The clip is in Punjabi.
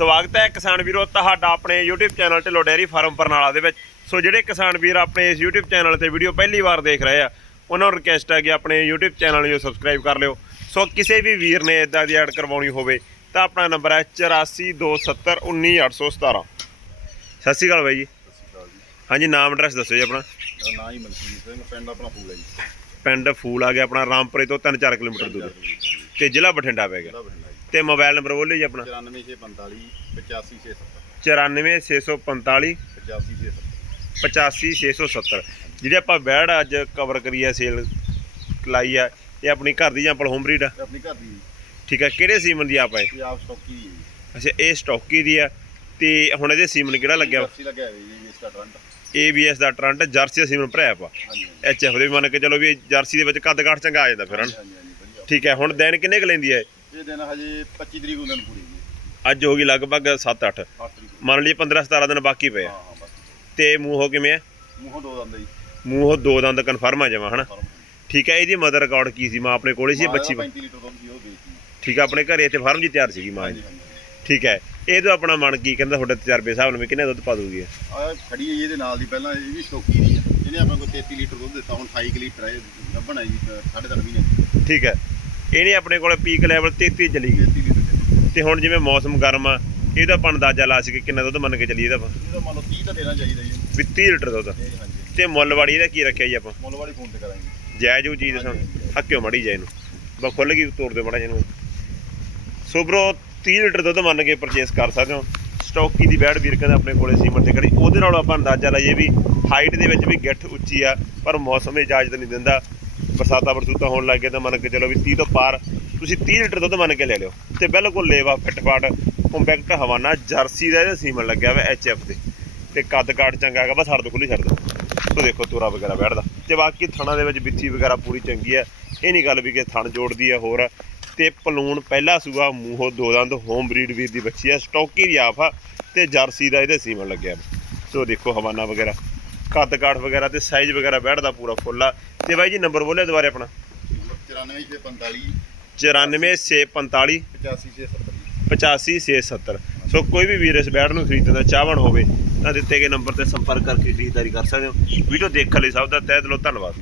ਸਵਾਗਤ ਹੈ ਕਿਸਾਨ ਵੀਰੋ ਤੁਹਾਡਾ ਆਪਣੇ YouTube channel Dhillon dairy farm Barnala ਦੇ ਵਿੱਚ। ਸੋ ਜਿਹੜੇ ਕਿਸਾਨ ਵੀਰ ਆਪਣੇ ਇਸ YouTube ਚੈਨਲ ਤੇ ਵੀਡੀਓ ਪਹਿਲੀ ਵਾਰ ਦੇਖ ਰਹੇ ਆ ਉਹਨਾਂ ਨੂੰ ਰਿਕਵੈਸਟ ਹੈ ਕਿ ਆਪਣੇ YouTube ਚੈਨਲ ਨੂੰ ਸਬਸਕ੍ਰਾਈਬ ਕਰ ਲਿਓ। ਸੋ ਕਿਸੇ ਵੀ ਵੀਰ ਨੇ ਇਦਾਂ ਦੀ ਐਡ ਕਰਵਾਉਣੀ ਹੋਵੇ ਤਾਂ ਆਪਣਾ ਨੰਬਰ ਹੈ 8427191817 ਸਤਿ ਸ਼੍ਰੀ ਅਕਾਲ ਬਾਈ ਜੀ। ਸਤਿ ਸ਼੍ਰੀ ਅਕਾਲ ਜੀ। ਹਾਂਜੀ ਨਾਮ ਐਡਰੈਸ ਦੱਸੋ ਜੀ ਆਪਣਾ। ਮੇਰਾ ਨਾਂ ਹੀ ਮਨਜੀਤ ਸਿੰਘ ਪਿੰਡ ਆਪਣਾ ਫੂਲ ਹੈ ਜੀ। ਪਿੰਡ ਫੂਲ ਆ ਗਿਆ ਆਪਣਾ ਰਾਮਪੁਰੇ ਤੋਂ 3-4 ਕਿਲੋਮੀਟਰ ਦੂਰ। ਤੇ ਜ਼ਿਲ੍ਹਾ ਬਠਿੰਡਾ ਪੈ ਗਿਆ। ਤੇ ਮੋਬਾਈਲ ਨੰਬਰ ਬੋਲਿਓ ਜੀ ਆਪਣਾ। 94645 85670 94645 85670 85670 ਜਿਹੜੇ ਆਪਾਂ ਬੈੜ ਅੱਜ ਕਵਰ ਕਰੀ ਆ ਸੇਲ ਲਾਈ ਆ ਇਹ ਆਪਣੀ ਘਰ ਦੀ ਜਾਂ ਪਲ ਹੋਮ ਬਰੀਡ ਆ? ਆਪਣੀ ਘਰ ਦੀ ਠੀਕ ਆ ਕਿਹੜੇ ਸੀਮਨ ਦੀ ਆਪਾਂ ਇਹ? ਇਹ ਆਪ ਸਟੋਕੀ ਅੱਛਾ ਇਹ ਸਟਾਕੀ ਦੀ ਆ ਤੇ ਹੁਣ ਇਹਦੇ ਸੀਮਨ ਕਿਹੜਾ ਲੱਗਿਆ ਜਰਸੀ ਲੱਗਿਆ ਹੋਇਆ ਜੀ ਇਸ ਦਾ ਟਰੰਟ ABS ਦਾ ਟਰੰਟ ਜਰਸੀ ਦਾ ਸੀਮਨ ਭਰਿਆ ਆਪਾਂ ਹਾਂਜੀ ਐਚਐਫ ਦੇ ਵੀ ਮੰਨ ਕੇ ਚਲੋ ਵੀ ਜਰਸੀ ਦੇ ਵਿੱਚ ਕੱਦ ਕਾਠ ਚੰਗਾ ਆ ਜਾਂਦਾ ਫਿਰ ਹਣ ਹਾਂਜੀ ਹਾਂਜੀ ਵਧੀਆ। ਠੀਕ ਹੈ ਹੁਣ ਦਿਨ ਕਿੰਨੇ ਕੁ ਲੈਂਦੀ ਹੈ ਇਹ ਦਿਨ ਹਜੇ 25 ਤਰੀਕ ਨੂੰ ਦਿਨ ਪੂਰੀ ਜੀ ਅੱਜ ਹੋ ਗਈ ਲਗਭਗ 7-8 8 ਤਰੀਕ ਨੂੰ। ਮੰਨ ਲਈ 15-17 ਦਿਨ ਬਾਕੀ ਪਏ ਹਾਂ ਆ ਹਾਂ ਬਸ ਤੇ ਮੂੰਹੋਂ ਕਿਵੇਂ ਆ? ਮੂੰਹੋਂ ਦੋ ਦੰਦ ਜੀ। ਮੂੰਹੋਂ ਦੋ ਦੰਦ ਕਨਫਰਮ ਆ ਜਾਵਾਂ ਹਨਾ? ਠੀਕ ਹੈ ਇਹਦੀ ਮਦਰ ਰਿਕਾਰਡ ਕੀ ਸੀ? ਮਾਂ ਆਪਣੇ ਕੋਲੇ ਸੀ ਬੱਚੀ 35 ਲੀਟਰ ਦੁੱਧ ਦੀ ਉਹ ਵੇਚੀ ਠੀਕ ਹੈ ਆਪਣੇ ਘਰੇ ਇੱਥੇ ਫਾਰਮ ਜੀ ਤਿਆਰ ਸੀਗੀ ਮਾਂ ਜੀ। ਠੀਕ ਹੈ ਇਹ ਤੋਂ ਆਪਣਾ ਮਨ ਕੀ ਕਹਿੰਦਾ ਤੁਹਾਡੇ ਤਜਰਬੇ ਹਿਸਾਬ ਨਾਲ ਵੀ ਕਿੰਨੇ ਦੁੱਧ ਪਾ ਦੂਗੀ? ਆ ਖੜੀ ਹੈ ਇਹਦੇ ਨਾਲ ਦੀ ਪਹਿਲਾਂ ਇਹ ਵੀ ਸਟੋਕੀ ਦੀ ਹੈ ਇਹਨੇ ਆਪਾਂ ਕੋਲ 33 ਲੀਟਰ ਦੁੱਧ ਦਿੱਤਾ ਹੁਣ 28 ਕੁ ਲੀਟਰ ਹੈ ਗੱਭਣ ਹੈ ਜੀ 3.5 ਮਹੀਨੇ ਠੀਕ ਹੈ ਇਹਨੇ ਆਪਣੇ ਕੋਲੇ ਪੀਕ ਲੈਵਲ 33 ਚਲੀ ਗਈ। 33 ਲੀਟਰ ਚੱਲੀ। ਤੇ ਹੁਣ ਜਿਵੇਂ ਮੌਸਮ ਗਰਮ ਆ ਇਹਦਾ ਆਪਾਂ ਅੰਦਾਜ਼ਾ ਲਾ ਸਕੇ ਕਿੰਨਾ ਦੁੱਧ ਮੰਨ ਕੇ ਚੱਲੀਏ ਇਹਦਾ ਆਪਾਂ। ਇਹਦਾ ਮੰਨ ਲਓ 30 ਤਾਂ ਦੇਣਾ ਚਾਹੀਦਾ ਜੀ। ਵੀ 30 ਲੀਟਰ ਦੁੱਧ। ਇਹ ਹਾਂਜੀ। ਤੇ ਮੁੱਲ ਵਾੜੀ ਇਹਦਾ ਕੀ ਰੱਖਿਆ ਜੀ ਆਪਾਂ? ਮੁੱਲ ਵਾਲੀ ਫੋਨ ਤੇ ਕਰਾਂਗੇ। ਜਾਇਜ਼ ਉਹ ਚੀਜ਼ ਦੱਸਣ ਹੱਕਿਓ ਮੜੀ ਜਾਏ ਨੂੰ। ਬਸ ਖੁੱਲ ਗਈ ਤੋੜ ਦੇ ਮੜਾ ਜਿਹਨੂੰ ਸੋ ਬਰੋ 30 ਲੀਟਰ ਦੁੱਧ ਮੰਨ ਕੇ ਪਰਚੇਸ ਕਰ ਸਕਦੇ ਹੋ। ਸਟਾਕੀ ਦੀ ਬੈੜ ਵੀਰ ਕਹਿੰਦਾ ਆਪਣੇ ਕੋਲੇ ਸੀਮਨ ਤੇ ਖੜੀ। ਉਹਦੇ ਨਾਲ ਆਪਾਂ ਅੰਦਾਜ਼ਾ ਲਾਈਏ ਵੀ ਹਾਈਟ ਦੇ ਵਿੱਚ ਵੀ ਗਿੱਠ ਉੱਚੀ ਆ ਪਰ ਮੌਸਮ ਇਜਾਜ਼ਤ ਨਹੀਂ ਦਿੰਦਾ। ਬਰਸਾਤਾਂ ਬਰਸੂਤਾਂ ਹੋਣ ਲੱਗ ਗਏ ਤਾਂ ਮੰਨ ਕੇ ਚਲੋ ਵੀ 30 ਤੋਂ ਪਾਰ ਤੁਸੀਂ 30 ਲੀਟਰ ਦੁੱਧ ਮੰਨ ਕੇ ਲੈ ਲਿਓ। ਤੇ ਬਿਲਕੁਲ ਲੇਵਾ ਫਿੱਟਫਾਟ ਕੰਪੈਕਟ ਹਵਾਨਾ, ਜਰਸੀ ਦਾ ਇਹਦਾ ਸੀਮਨ ਲੱਗਿਆ ਹੋਇਆ ਐਚਐਫ ਤੇ। ਤੇ ਕੱਦ ਕਾਟ ਚੰਗਾ ਹੈਗਾ, ਬਸ ਹੜ ਤੋਂ ਖੁੱਲੀ ਛੱਡ ਦੋ ਸੋ ਦੇਖੋ ਤੋਰਾ ਵਗੈਰਾ ਬੈਠਦਾ। ਤੇ ਬਾਕੀ ਥਣਾ ਦੇ ਵਿੱਚ ਬਿੱਥੀ ਵਗੈਰਾ ਪੂਰੀ ਚੰਗੀ ਹੈ ਇਹ ਨਹੀਂ ਗੱਲ ਵੀ ਕਿ ਥਣ ਜੋੜਦੀ ਹੈ ਹੋਰ। ਤੇ ਪਲੂਣ ਪਹਿਲਾ ਸੂਆ, ਮੂੰਹੋਂ ਦੋ ਦੰਦ ਹੋਮ ਬਰੀਡ ਵੀਰ ਦੀ ਬੱਚੀ ਆ ਸਟੌਕੀ ਦੀ ਆਫ ਆ। ਤੇ ਜਰਸੀ ਦਾ ਇਹਦੇ ਸੀਮਨ ਲੱਗਿਆ। ਵਾ। ਸੋ ਦੇਖੋ ਹਵਾਨਾ ਵਗੈਰਾ। ਕੱਦ ਕਾਠ ਵਗੈਰਾ ਤੇ ਸਾਈਜ਼ ਵਗੈਰਾ ਬੈਠਦਾ ਪੂਰਾ ਫੁੱਲ ਆ। ਤੇ ਬਾਈ ਜੀ ਨੰਬਰ ਬੋਲੇ ਦੁਬਾਰੇ ਆਪਣਾ। 94 ਤੇ 45 94645 85 85670 ਸੋ ਕੋਈ ਵੀ ਵੀਰ ਇਸ ਬੈਟ ਨੂੰ ਖਰੀਦਣ ਦਾ ਚਾਹਵਣ ਹੋਵੇ ਤਾਂ ਦਿੱਤੇ ਗਏ ਨੰਬਰ ਤੇ ਸੰਪਰਕ ਕਰਕੇ ਖਰੀਦਦਾਰੀ ਕਰ ਸਕਦੇ ਹੋ। ਵੀਡੀਓ ਦੇਖਣ ਲਈ ਸਭ ਦਾ ਤਹਿ ਦਿਲੋਂ ਧੰਨਵਾਦ।